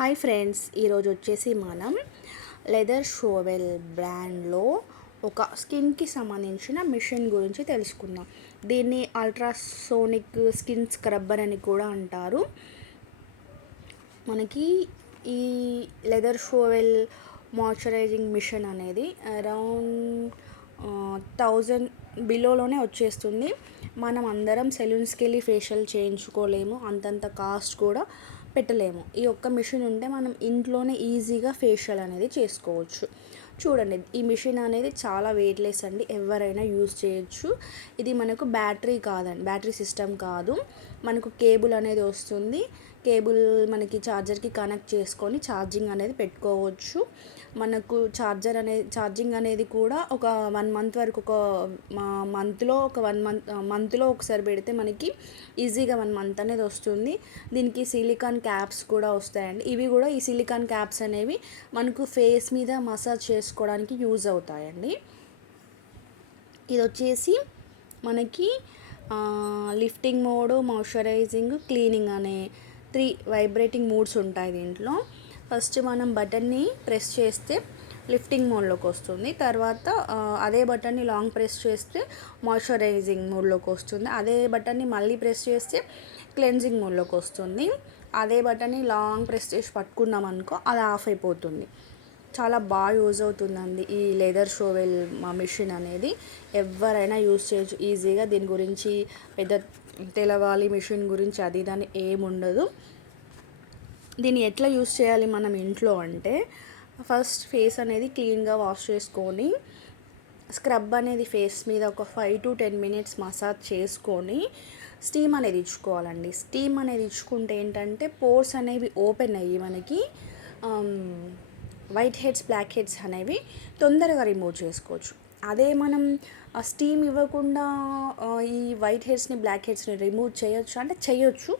Hi friends, ఈరోజు వచ్చేసి మనం లెదర్ షోవెల్ బ్రాండ్లో ఒక స్కిన్కి సంబంధించిన మిషన్ గురించి తెలుసుకుందాం. దీన్ని అల్ట్రాసోనిక్ స్కిన్ స్క్రబ్బర్ అని కూడా అంటారు. మనకి ఈ లెదర్ షోవెల్ మాయిశ్చరైజింగ్ మిషన్ అనేది అరౌండ్ 1000 బిలోలోనే వచ్చేస్తుంది. మనం అందరం సెలూన్స్కి వెళ్ళి ఫేషియల్ చేయించుకోలేము, అంతంత కాస్ట్ కూడా పెట్టలేము. ఈ ఒక్క మిషన్ ఉంటే మనం ఇంట్లోనే ఈజీగా ఫేషియల్ అనేది చేసుకోవచ్చు. చూడండి, ఈ మిషన్ అనేది చాలా వెయిట్లెస్ అండి, ఎవరైనా యూజ్ చేయొచ్చు. ఇది మనకు బ్యాటరీ సిస్టమ్ కాదు, మనకు కేబుల్ అనేది వస్తుంది. కేబుల్ మనకి ఛార్జర్కి కనెక్ట్ చేసుకొని ఛార్జింగ్ అనేది పెట్టుకోవచ్చు. మనకు ఛార్జింగ్ అనేది కూడా ఒక 1 మంత్ వరకు, మంత్లో ఒకసారి పెడితే మనకి ఈజీగా 1 మంత్ అనేది వస్తుంది. దీనికి సిలికాన్ క్యాప్స్ కూడా వస్తాయండి. ఇవి కూడా, ఈ సిలికాన్ క్యాప్స్ అనేవి మనకు ఫేస్ మీద మసాజ్ చేసుకోవడానికి యూజ్ అవుతాయండి. ఇది వచ్చేసి మనకి లిఫ్టింగ్ మోడ్, మాయిశ్చరైజింగ్, క్లీనింగ్ అనే 3 వైబ్రేటింగ్ మోడ్స్ ఉంటాయి దీంట్లో. ఫస్ట్ మనం బటన్ని ప్రెస్ చేస్తే లిఫ్టింగ్ మోడ్లోకి వస్తుంది. తర్వాత అదే బటన్ని లాంగ్ ప్రెస్ చేస్తే మాయిశ్చరైజింగ్ మోడ్లోకి వస్తుంది. అదే బటన్ని మళ్ళీ ప్రెస్ చేస్తే క్లెన్జింగ్ మోడ్లోకి వస్తుంది. అదే బటన్ని లాంగ్ ప్రెస్ చేసి పట్టుకున్నాం అనుకో, అది ఆఫ్ అయిపోతుంది. చాలా బాగా యూజ్ అవుతుందండి ఈ లెదర్ షోవెల్ మిషన్ అనేది. ఎవరైనా యూజ్ చేయొచ్చు ఈజీగా. దీని గురించి పెద్ద తెలవాలి మిషన్ గురించి అది దాన్ని ఏముండదు. దీన్ని ఎట్లా యూజ్ చేయాలి మనం ఇంట్లో అంటే, ఫస్ట్ ఫేస్ అనేది క్లీన్గా వాష్ చేసుకొని, స్క్రబ్ అనేది ఫేస్ మీద ఒక 5 to 10 minutes మసాజ్ చేసుకొని స్టీమ్ అనేది ఇచ్చుకోవాలండి. స్టీమ్ అనేది ఇచ్చుకుంటే ఏంటంటే పోర్స్ అనేవి ఓపెన్ అయ్యి మనకి వైట్ హెడ్స్, బ్లాక్ హెడ్స్ అనేవి తొందరగా రిమూవ్ చేసుకోవచ్చు. అదే మనం స్టీమ్ ఇవ్వకుండా ఈ వైట్ హెడ్స్ని, బ్లాక్ హెడ్స్ని రిమూవ్ చేయొచ్చు అంటే చేయొచ్చు.